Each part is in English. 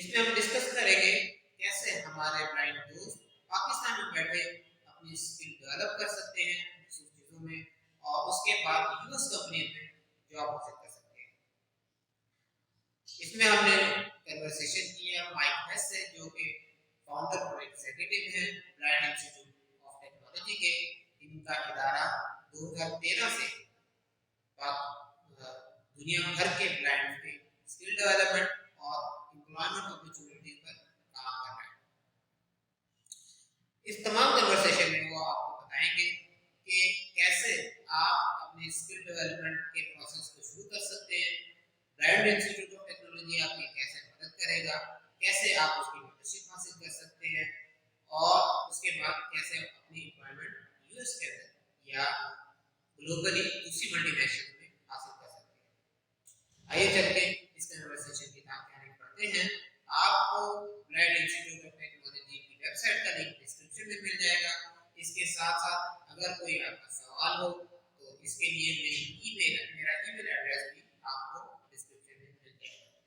इसमें हम डिस्कस करेंगे कैसे हमारे ब्लाइंड दोस्त पाकिस्तान में बैठे अपनी स्किल डेवलप कर सकते हैं दूसरी चीज़ों में और उसके बाद यूएस कंपनी में जॉब हासिल कर सकते हैं। इसमें हमने कन्वर्सेशन किया माइक हेस से जो कि फाउंडर और एग्जीक्यूटिव हैं ब्लाइंड इंस्टीट्यूट ऑफ टेक्नोलॉजी के। इनका इदारा 2013 से दुनिया भर के ब्लाइंड के स्किल डेवलपमेंट और एम्प्लॉयमेंट अपॉर्चुनिटीज पर काम कर रहा है। इस तमाम कन्वर्सेशन में वो आपको बताएंगे कि कैसे आप अपने स्किल डेवलपमेंट के प्रोसेस को शुरू कर सकते हैं, ब्लाइंड इंस्टीट्यूट ऑफ टेक्नोलॉजी आपकी कैसे मदद करेगा, कैसे आप उसकी मेंटरशिप हासिल कर सकते हैं और उसके बाद कैसे अपनी एम्प्लॉयमेंट यूएस के अंदर या ग्लोबली दूसरी मल्टीनेशनल में हासिल कर सकते हैं। आइए चलते इस कन्वर्सेशन की जानकारी पढ़ते हैं। आपको ब्लाइंड इंस्टीट्यूट ऑफ टेक्नोलॉजी की वेबसाइट का लिंक डिस्क्रिप्शन में मिल जाएगा। इसके साथ साथ अगर कोई आपका सवाल हो तो इसके लिए मेरा ईमेल एड्रेस भी आपको डिस्क्रिप्शन में मिल जाएगा।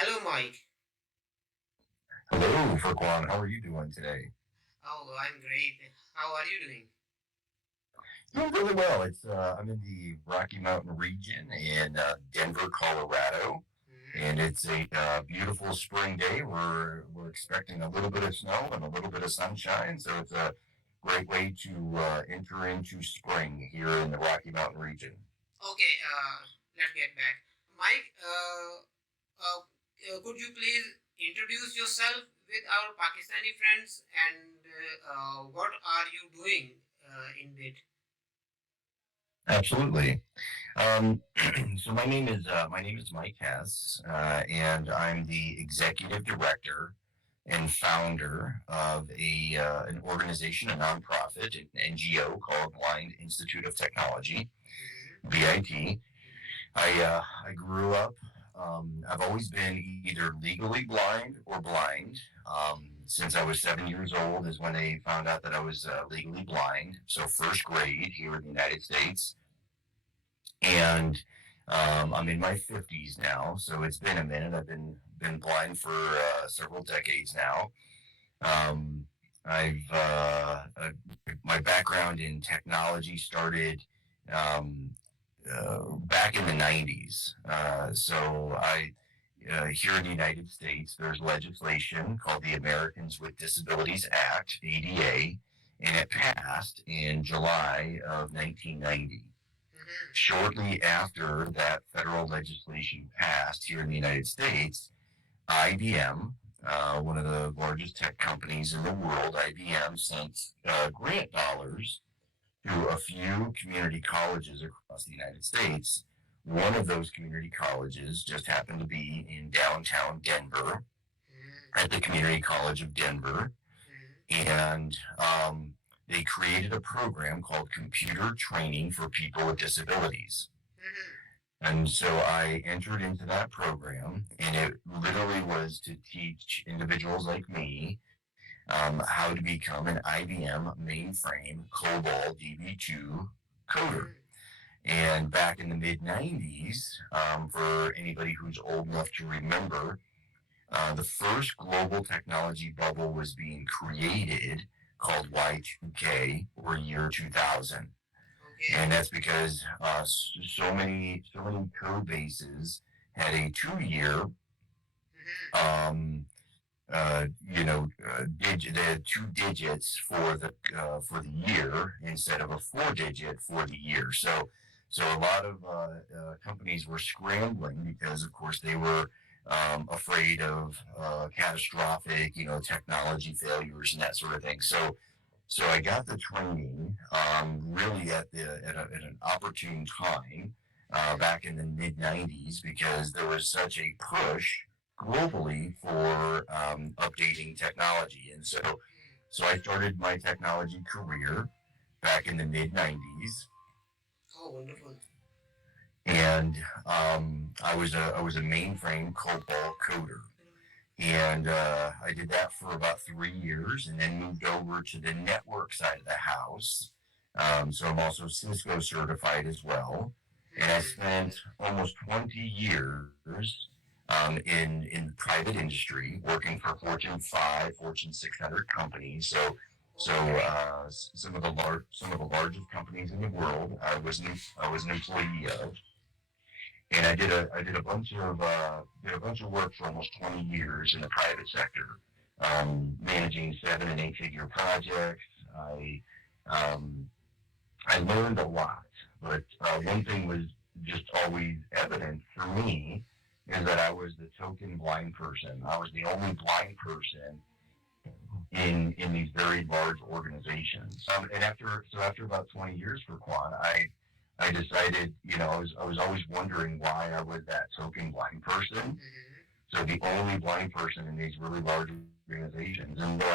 Hello Mike. Hello, Furquan. How are you doing today? Oh, I'm great. How are you doing? Doing really well. I'm in the Rocky Mountain region in Denver, Colorado, and it's a beautiful spring day. We're expecting a little bit of snow and a little bit of sunshine, so it's a great way to enter into spring here in the Rocky Mountain region. Okay, let's get back. Mike, could you please introduce yourself with our Pakistani friends and what are you doing in it? Absolutely. So my name is Mike Hess, and I'm the executive director and founder of an organization, a nonprofit, an NGO called Blind Institute of Technology, BIT. I grew up. I've always been either legally blind or blind. Since I was 7 years old is when they found out that I was legally blind. So first grade here in the United States. And I'm in my 50s now, so it's been a minute. I've been blind for several decades now. My background in technology started back in the 90s. Here in the United States, there's legislation called the Americans with Disabilities Act, ADA, and it passed in July of 1990. Shortly after that federal legislation passed here in the United States, IBM, one of the largest tech companies in the world, IBM sent grant dollars to a few community colleges across the United States. One of those community colleges just happened to be in downtown Denver at the Community College of Denver. And they created a program called Computer Training for People with Disabilities. And so I entered into that program, and it literally was to teach individuals like me how to become an IBM mainframe COBOL DB2 coder. And back in the mid-90s, for anybody who's old enough to remember, the first global technology bubble was being created called Y2K, or year 2000. Okay. And that's because so many code bases had a 2-year, they had 2 digits for the year instead of a 4-digit for the year. So a lot of companies were scrambling because, of course, they were afraid of catastrophic, technology failures and that sort of thing. So I got the training really at an opportune time back in the mid 90s because there was such a push globally for updating technology, and so I started my technology career back in the mid 90s. Oh, wonderful. And I was a mainframe COBOL coder, and I did that for about 3 years, and then moved over to the network side of the house. So I'm also Cisco certified as well, and I spent almost 20 years in the private industry, working for Fortune 5, Fortune 600 companies. Some of the largest companies in the world, I was an employee of, and I did a bunch of work for almost 20 years in the private sector, managing 7 and 8 figure projects. Um, I learned a lot, but one thing was just always evident for me is that I was the token blind person. I was the only blind person in these very large organizations. And after about 20 years for Quan, I decided, I was always wondering why I was that token blind person. Mm-hmm. So the only blind person in these really large organizations. And so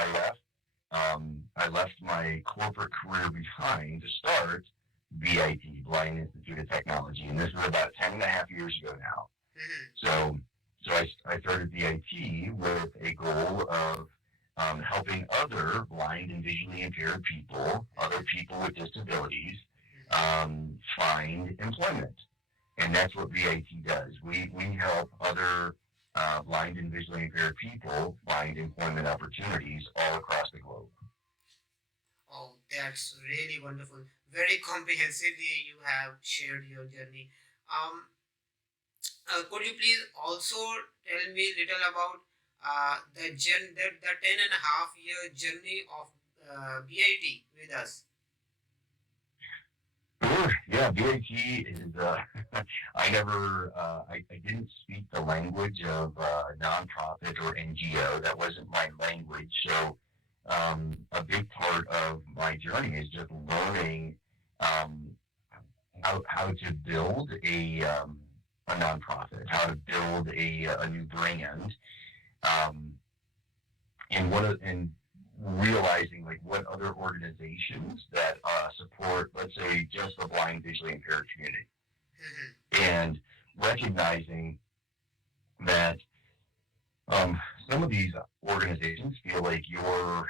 I left my corporate career behind to start BIT, Blind Institute of Technology. And this was about 10 and a half years ago now. Mm-hmm. So I started BIT with a goal of helping other blind and visually impaired people, other people with disabilities, find employment. And that's what BIT does. We help other blind and visually impaired people find employment opportunities all across the globe. Oh, that's really wonderful. Very comprehensively, you have shared your journey. Um, could you please also tell me little about the 10.5 year journey of BIT with us? Sure. Yeah, BIT is. I didn't speak the language of nonprofit or NGO. That wasn't my language. So, a big part of my journey is just learning um, how to build a nonprofit, how to build a new brand, um, and realizing like what other organizations that support, let's say, just the blind, visually impaired community, and recognizing that some of these organizations feel like you're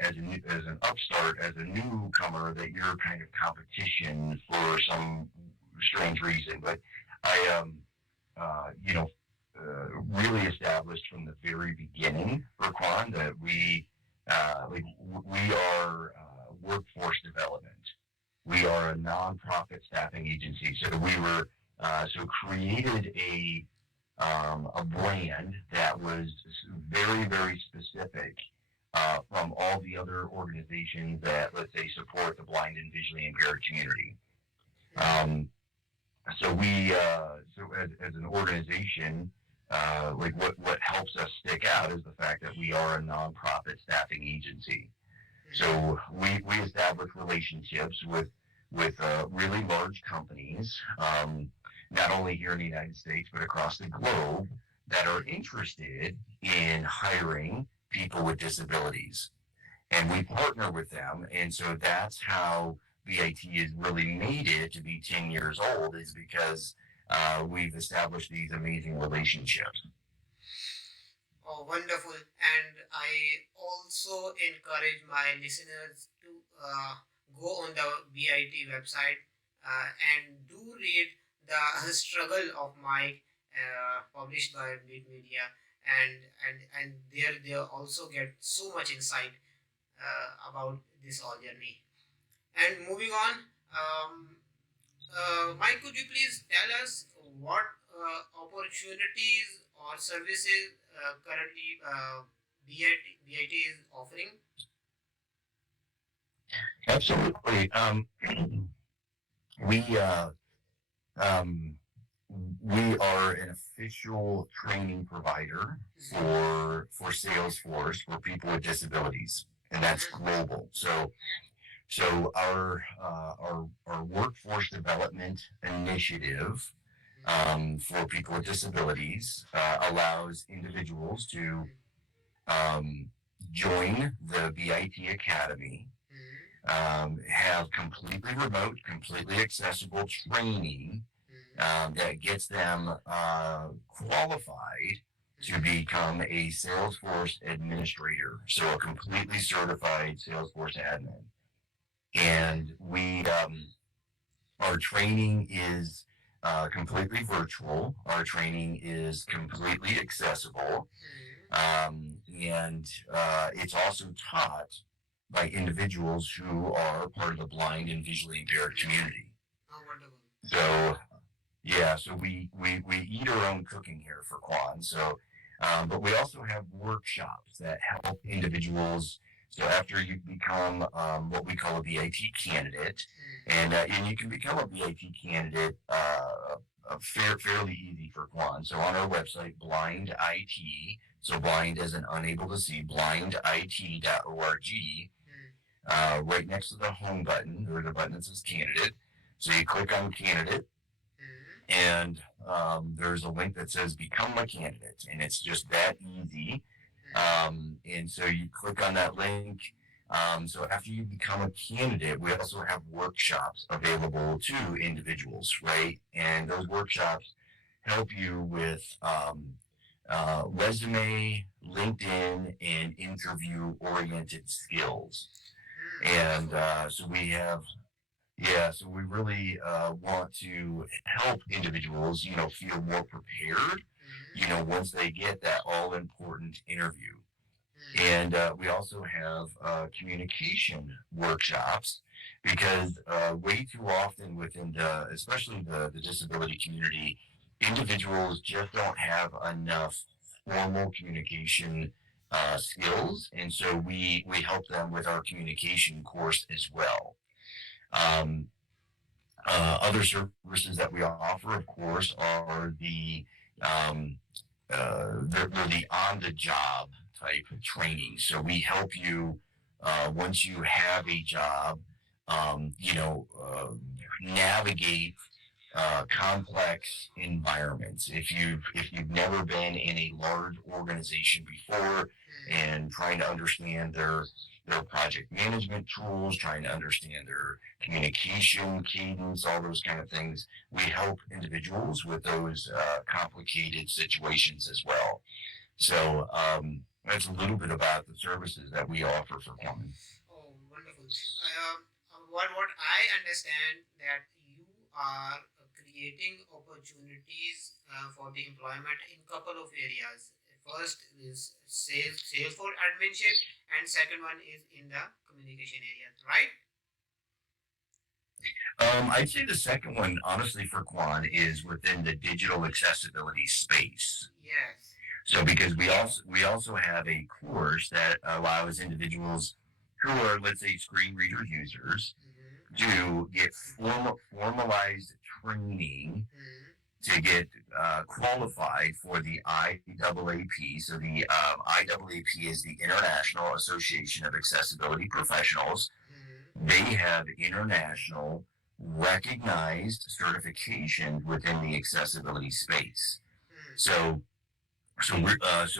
as an upstart, as a newcomer, that you're kind of competition for some strange reason. But I really established from the very beginning for Quan that we are workforce development. We are a nonprofit staffing agency, so we were created a brand that was very, very specific from all the other organizations that, let's say, support the blind and visually impaired community. As an organization, what helps us stick out is the fact that we are a nonprofit staffing agency. So we establish relationships with really large companies, not only here in the United States but across the globe, that are interested in hiring people with disabilities, and we partner with them. And so that's how BIT has really made it to be 10 years old, is because we've established these amazing relationships. Oh, wonderful. And I also encourage my listeners to go on the BIT website and do read the struggle of Mike, published by Big Media, and there they also get so much insight about this whole journey. And moving on, Mike, could you please tell us what opportunities or services currently BIT is offering? Absolutely. We we are an official training provider for Salesforce for people with disabilities, and that's global. So our workforce development initiative for people with disabilities allows individuals to join the BIT Academy, have completely remote, completely accessible training that gets them qualified to become a Salesforce administrator, so a completely certified Salesforce admin. And our training is completely virtual. Our training is completely accessible. And it's also taught by individuals who are part of the blind and visually impaired community. Oh, wonderful. So yeah, so we eat our own cooking here for Quan. So, but we also have workshops that help individuals. So after you become what we call a BIT candidate, and you can become a BIT candidate fairly easy for Quan. So on our website, Blind IT, so blind as in unable to see, blindit.org, right next to the home button, there's a button that says candidate. So you click on candidate, and there's a link that says become a candidate, and it's just that easy. And so you click on that link. So after you become a candidate, we also have workshops available to individuals, right? And those workshops help you with resume, LinkedIn, and interview-oriented skills. And so we have, yeah, so we really want to help individuals, feel more prepared, once they get that all-important interview. And we also have communication workshops because way too often within especially the disability community, individuals just don't have enough formal communication skills. And so we help them with our communication course as well. Other services that we offer, of course, are they're the on-the-job type of training. So we help you once you have a job, navigate complex environments. If you've never been in a large organization before and trying to understand their project management tools, trying to understand their communication cadence, all those kind of things, we help individuals with those complicated situations as well. So that's a little bit about the services that we offer for Quan. Oh, wonderful. What I understand that you are creating opportunities for the employment in couple of areas. First is sales for adminship, and second one is in the communication area, right? I'd say the second one, honestly, for Quan is within the digital accessibility space. Yes. So because we also have a course that allows individuals who are, let's say, screen reader users to get formalized training to get qualified for the IAAP. So the IAAP is the International Association of Accessibility Professionals. They have international recognized certification within the accessibility space. So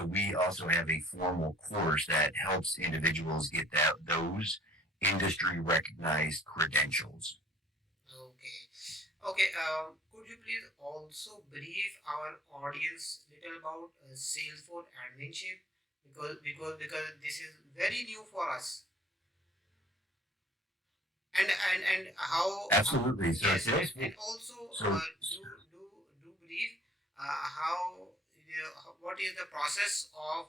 we also have a formal course that helps individuals get those industry recognized credentials. Okay. Okay. Could you please also brief our audience little about Salesforce adminship, because this is very new for us, and how Absolutely. So yes, and Salesforce. also So do brief how what is the process of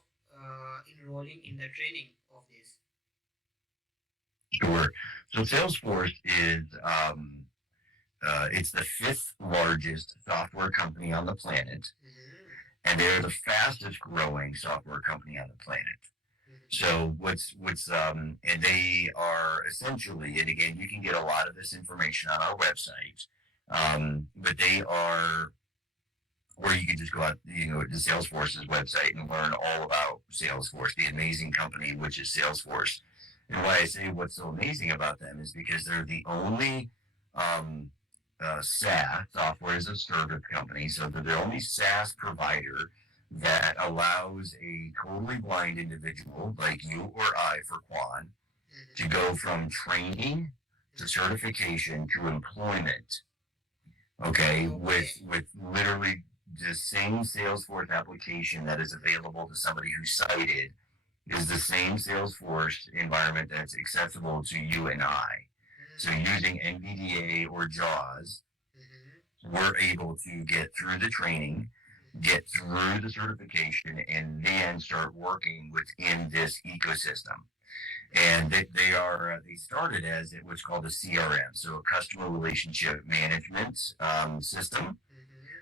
enrolling in the training of this. sure. So Salesforce is it's the fifth largest software company on the planet, and they're the fastest growing software company on the planet. So and they are essentially, and again, you can get a lot of this information on our website, but they are, or you can just go out, to Salesforce's website and learn all about Salesforce, the amazing company which is Salesforce. And why I say what's so amazing about them is because they're the only SaaS, software as a service company. So they're the only SaaS provider that allows a totally blind individual like you or I for Quan to go from training to certification to employment. Okay, with literally the same Salesforce application that is available to somebody who's sighted is the same Salesforce environment that's accessible to you and I. So using NVDA or JAWS, we're able to get through the training, get through the certification, and then start working within this ecosystem. And they started as what's called a CRM, so a customer relationship management system,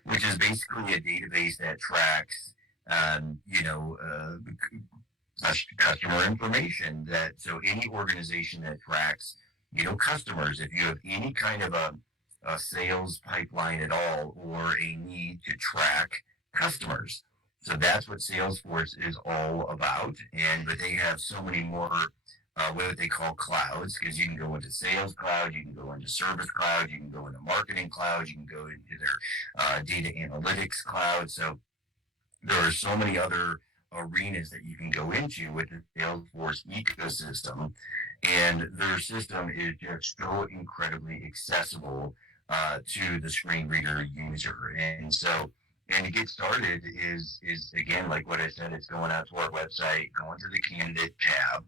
which is basically a database that tracks, um, you know, uh, customer information. That so any organization that tracks, customers, if you have any kind of a sales pipeline at all or a need to track customers. So that's what Salesforce is all about. And but they have so many more what they call clouds, because you can go into Sales Cloud, you can go into Service Cloud, you can go into Marketing Cloud, you can go into their data analytics cloud. So there are so many other arenas that you can go into with the Salesforce ecosystem, and their system is just so incredibly accessible to the screen reader user. And to get started is again like what I said, it's going out to our website, going to the candidate tab,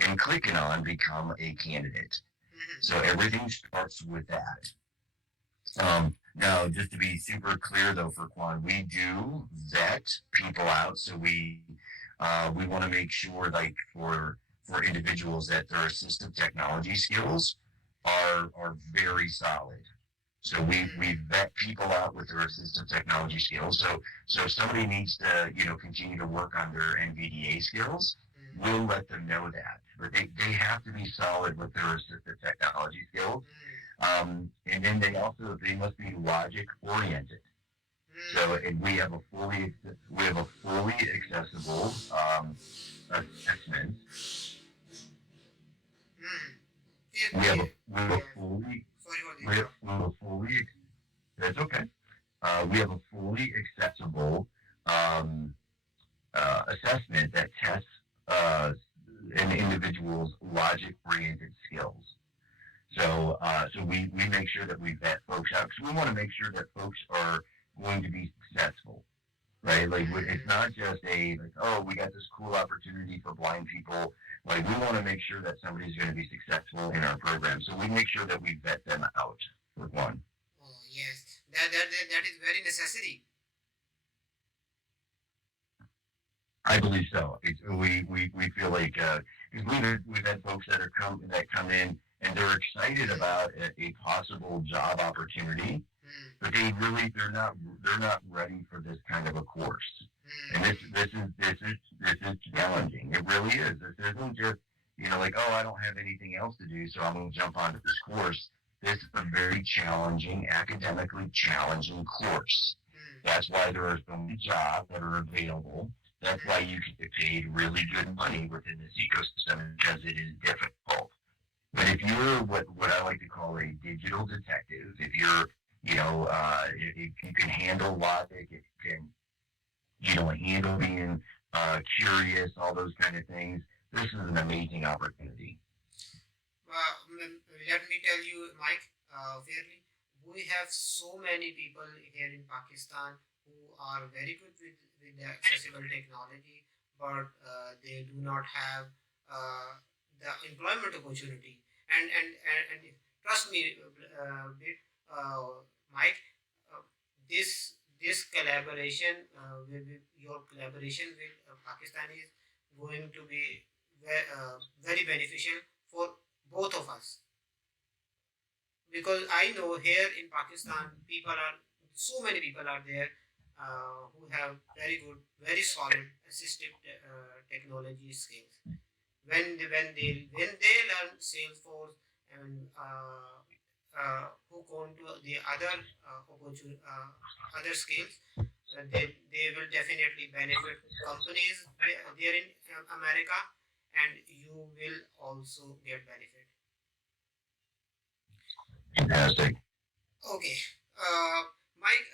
and clicking on become a candidate. So everything starts with that. Now, just to be super clear though, for Quan, we do vet people out. So we want to make sure, like for individuals, that their assistive technology skills are very solid. So we vet people out with their assistive technology skills. So if somebody needs to continue to work on their NVDA skills, we'll let them know that. But they have to be solid with their assistive technology skills. And then they must be logic oriented. So and we have a fully accessible assessment. That's okay. We have a fully accessible assessment that tests an individual's logic oriented skills. So we make sure that we vet folks out, because we want to make sure that folks are going to be successful, right? Like it's not just we got this cool opportunity for blind people. Like we want to make sure that somebody's going to be successful in our program. So we make sure that we vet them out for one. Oh yes, that is very necessary. I believe so. We feel like because we've had folks that come in and they're excited about a possible job opportunity, but they're not ready for this kind of a course. And this is challenging. It really is. This isn't just like, oh, I don't have anything else to do, so I'm going to jump onto this course. This is a very challenging, academically challenging course. That's why there are so many jobs that are available. That's why you can get paid really good money within this ecosystem, because it is difficult. But if you're what I like to call a digital detective, if you're if you can handle logic, if you can handle being curious, all those kind of things, this is an amazing opportunity. Let me tell you, Mike, fairly, we have so many people here in Pakistan who are very good with the accessible technology, but they do not have the employment opportunity. And trust me, Mike, uh, this collaboration with your collaboration with Pakistan is going to be very beneficial for both of us, because I know here in Pakistan so many people are there who have very good, very solid assistive technology skills. When they learn Salesforce and hook on to the other other skills, they will definitely benefit companies there in America, and you will also get benefit. Fantastic. Okay, Mike,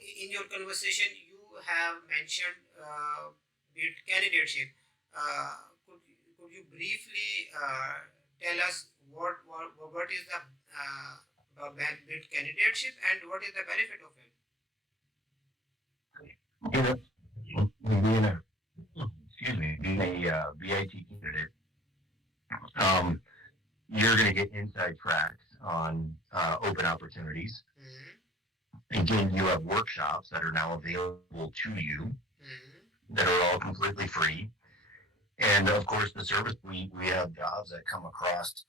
in your conversation, you have mentioned bid candidateship. Could you briefly tell us what is the bid candidateship and what is the benefit of it? Being a being a VIT candidate, you're going to get inside tracks on open opportunities. Again, you have workshops that are now available to you that are all completely free. And of course, the service, we have jobs that come across,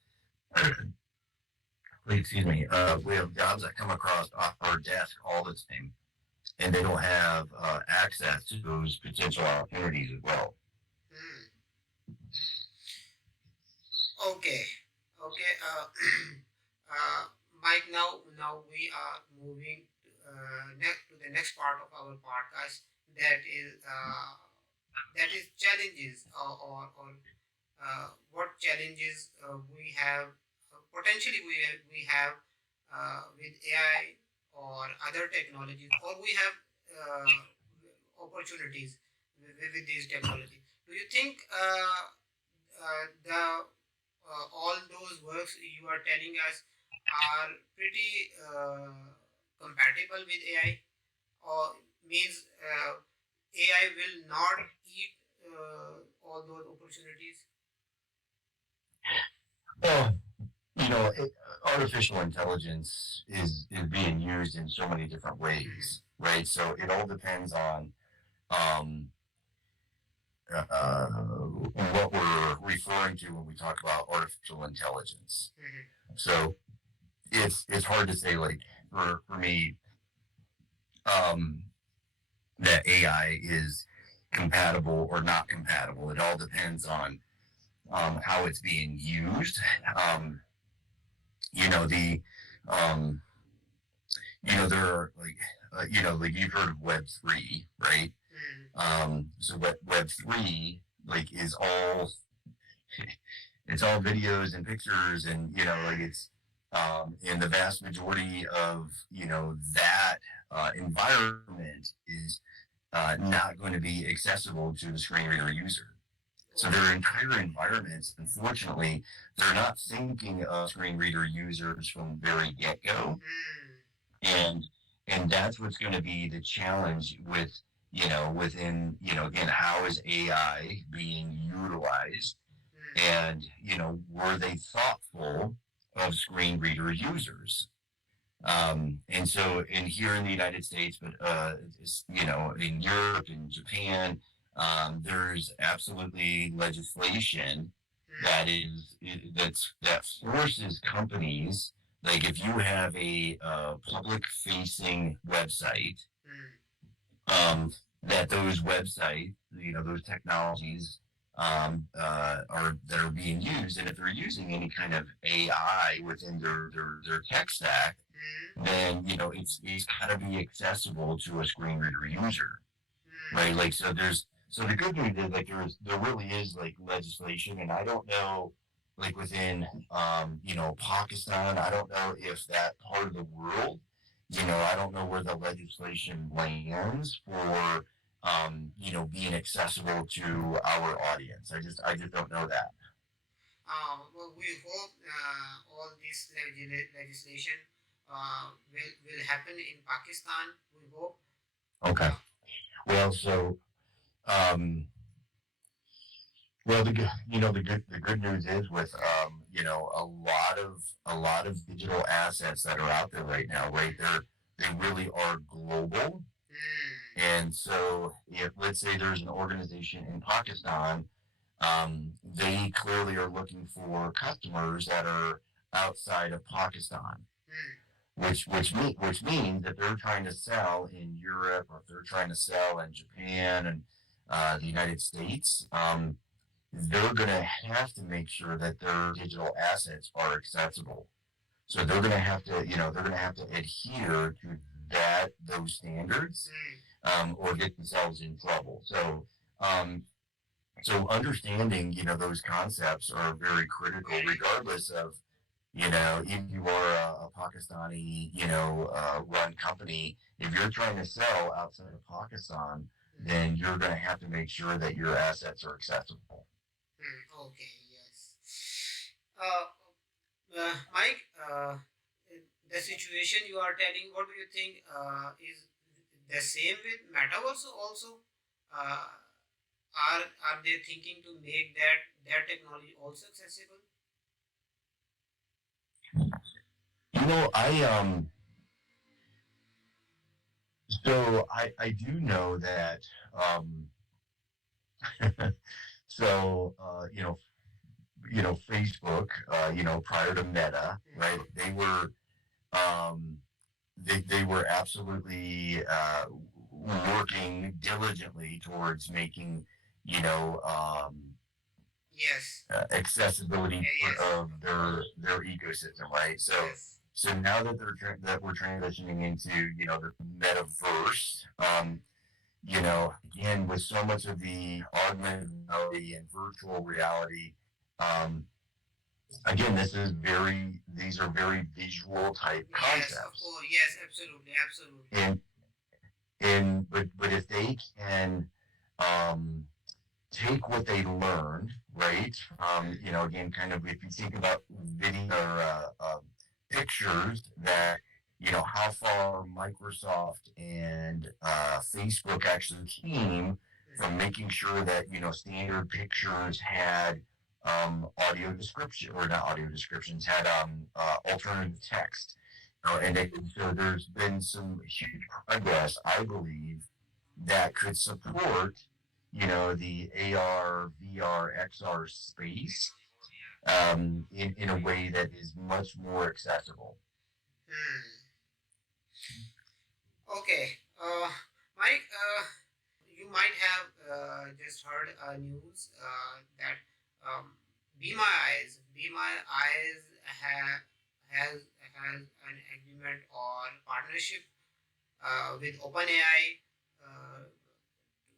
excuse me, we have jobs that come across our desk all the time, and they don't have access to those potential opportunities as well. Okay, okay. Uh, Mike, now we are moving next to the next part of our podcast. That is that is challenges or what challenges we have potentially we have with AI or other technologies, or we have opportunities with these technologies. Do you think the all those works you are telling us are pretty compatible with AI, or means AI will not eat all those opportunities? Well, artificial intelligence is being used in so many different ways, right? So it all depends on um, what we're referring to when we talk about artificial intelligence. So it's hard to say, like, for me, um, that AI is compatible or not compatible. It all depends on how it's being used. Um, you know the um, there are like you've heard of Web 3, right? So Web 3 like is all it's all videos and pictures, and like it's and the vast majority of that environment is not going to be accessible to the screen reader user. So their entire environments, unfortunately, they're not thinking of screen reader users from the very get go, and that's what's going to be the challenge with within again, how is AI being utilized, and were they thoughtful of screen reader users? And so, in here in the United States, but in Europe and Japan, there's absolutely legislation that forces companies, like if you have a public-facing website, that those websites, those technologies are that are being used, and if they're using any kind of AI within their tech stack, then it's got to be accessible to a screen reader user, right? Like so the good news is, like, there really is like legislation, and I don't know, like within Pakistan, I don't know if that part of the world, I don't know where the legislation lands for being accessible to our audience. I just don't know that. Well, we hope all this legislation will happen in Pakistan. We hope. Okay. Well, so um, the good news is, with a lot of digital assets that are out there right now, right? They really are global. And so, if, let's say, there's an organization in Pakistan, they clearly are looking for customers that are outside of Pakistan, which means that they're trying to sell in Europe, or if they're trying to sell in Japan and the United States. They're going to have to make sure that their digital assets are accessible. So they're going to have to, adhere to those standards, or get themselves in trouble. So understanding, those concepts are very critical, regardless of, if you are a Pakistani, run company. If you're trying to sell outside of Pakistan, then you're going to have to make sure that your assets are accessible. Okay, yes. Mike, the situation you are telling, what do you think is the same with metaverse also? Uh, are they thinking to make that technology also accessible? I So I do know that so Facebook, prior to Meta, right? Um, they were absolutely working diligently towards making you know Yes. accessibility Yes. of their ecosystem, right? So Yes. so now that that we're transitioning into the metaverse, again with so much of the augmented reality and virtual reality, um, again these are very visual type Yes, of concepts, course. Yes, absolutely, absolutely. and if they can um, take what they learned, right? Again, kind of if you think about video or pictures that, how far Microsoft and Facebook actually came from making sure that, standard pictures had audio description, or not audio descriptions, had alternative text. So there's been some huge progress, I believe, that could support, the AR, VR, XR space in a way that is much more accessible. Hmm. Okay. Mike, you might have just heard news that Be My Eyes, has an agreement or partnership with OpenAI uh,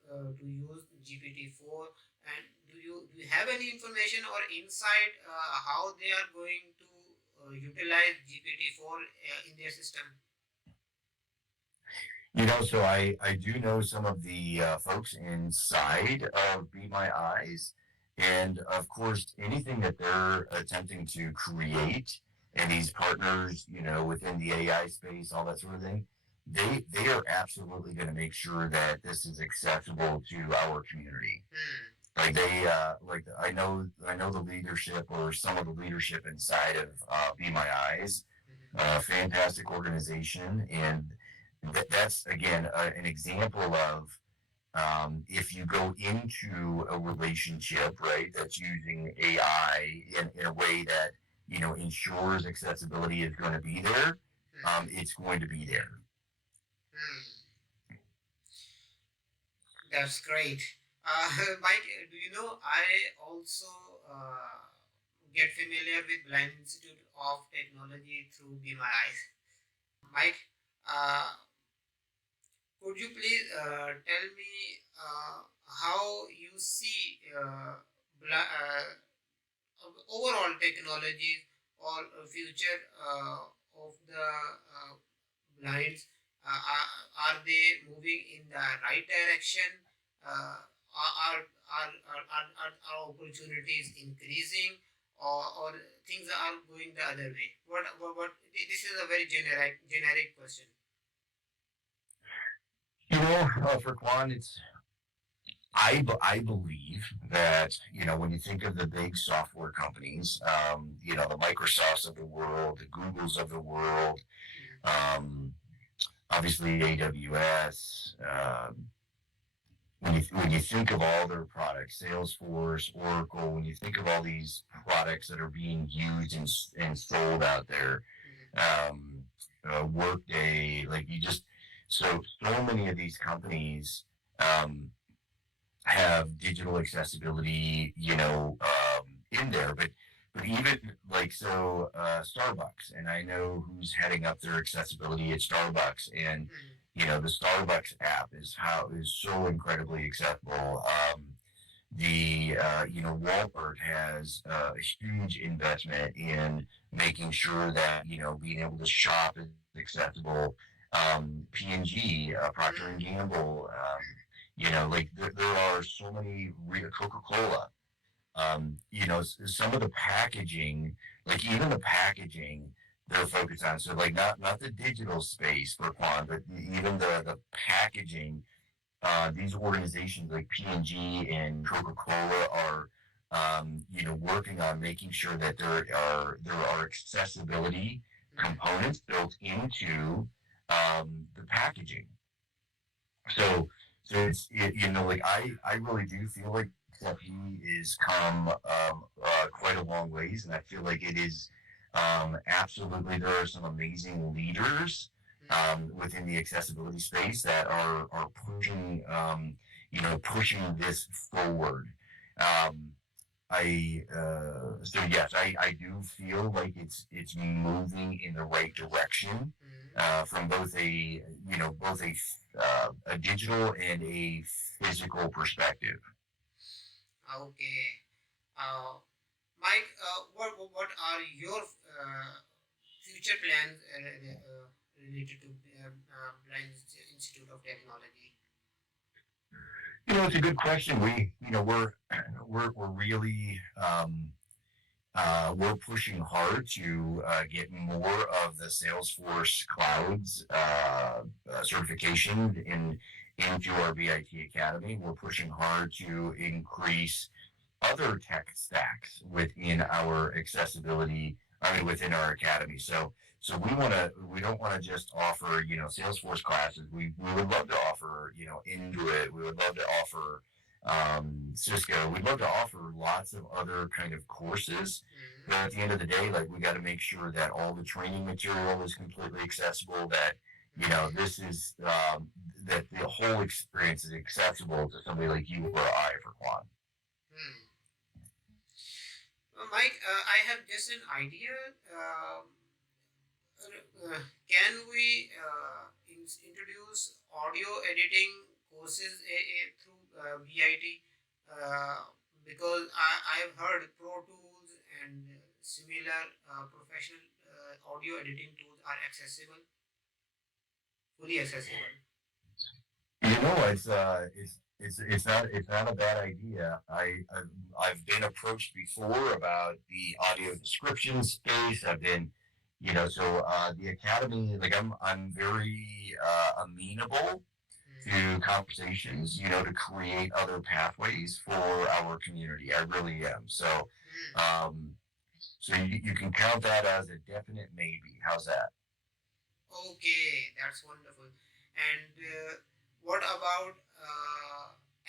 to use GPT-4. And do you have any information or insight how they are going to utilize GPT-4 in their system? So I do know some of the folks inside of Be My Eyes, and of course, anything that they're attempting to create, and these partners, within the AI space, all that sort of thing, they are absolutely going to make sure that this is accessible to our community. Hmm. Like I know the leadership, or some of the leadership inside of Be My Eyes, fantastic organization, and that's again an example of if you go into a relationship, right, that's using AI in a way that ensures accessibility is going to be there, it's going to be there. Hmm. That's great. Mike, do you know I also get familiar with Blind Institute of Technology through Be My Eyes. Mike, uh, could you please tell me how you see overall technologies or future of the blinds? Are they moving in the right direction? Are opportunities increasing, or things are going the other way? What this is a very generic question. For Quan, I believe that when you think of the big software companies, the Microsofts of the world, the Googles of the world, um, obviously AWS. When you think of all their products, Salesforce, Oracle, when you think of all these products that are being used and sold out there, um, Workday, like so many of these companies. Um, have digital accessibility, in there. But even like Starbucks, and I know who's heading up their accessibility at Starbucks, and the Starbucks app is so incredibly accessible. Walmart has a huge investment in making sure that being able to shop is accessible. P&G, Procter and Gamble, like there are so many Coca-Cola. Some of the packaging, like even the packaging, they're focused on. So like not the digital space for Quan, but even the packaging. These organizations like P&G and Coca-Cola are, working on making sure that there are accessibility components built into the packaging. So like I really do feel like that he is come quite a long ways, and I feel like it is absolutely there are some amazing leaders within the accessibility space that are pushing pushing this forward. Um, so yes, I do feel like it's moving in the right direction from both a digital and a physical perspective. Okay. Mike, what are your future plans related to Blind Institute of Technology? It's a good question. We're really we're pushing hard to get more of the Salesforce Clouds certification into our BIT Academy. We're pushing hard to increase other tech stacks within our accessibility. I mean, within our academy. So we don't want to just offer Salesforce classes. We would love to offer Intuit. We would love to offer Cisco. We'd love to offer lots of other kind of courses. But at the end of the day, like we got to make sure that all the training material is completely accessible. That this is that the whole experience is accessible to somebody like you or I, for Quan. Hmm. Mike, I have just an idea. Can we introduce audio editing courses through BIT? Because I've heard Pro Tools and similar professional audio editing tools are accessible, fully accessible. It's not a bad idea. I've been approached before about the audio description space. I've been the academy, like I'm very amenable to conversations, to create other pathways for our community. I really am. So you can count that as a definite maybe. How's that? Okay, that's wonderful. And what about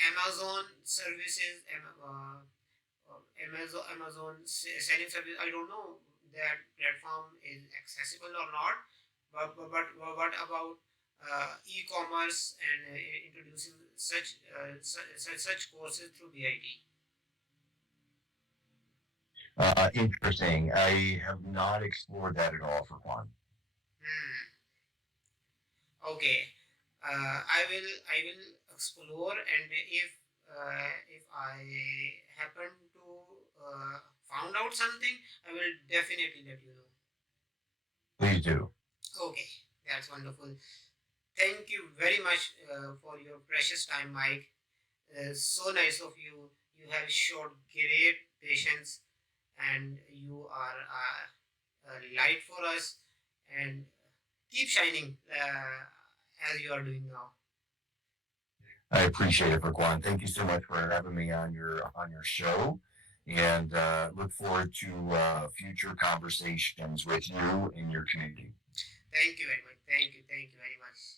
Amazon services? Amazon selling service. I don't know that platform is accessible or not. But what about e-commerce and introducing such courses through BIT? Interesting. I have not explored that at all for one. Hmm. Okay. I will explore, and if I happen to found out something, I will definitely let you know. Please do. Okay, that's wonderful. Thank you very much for your precious time, Mike. So nice of you. You have showed great patience, and you are a light for us. And keep shining as you are doing now. I appreciate it, Raquan. Thank you so much for having me on your show, and look forward to future conversations with you and your community. Thank you very much. Thank you. Thank you very much.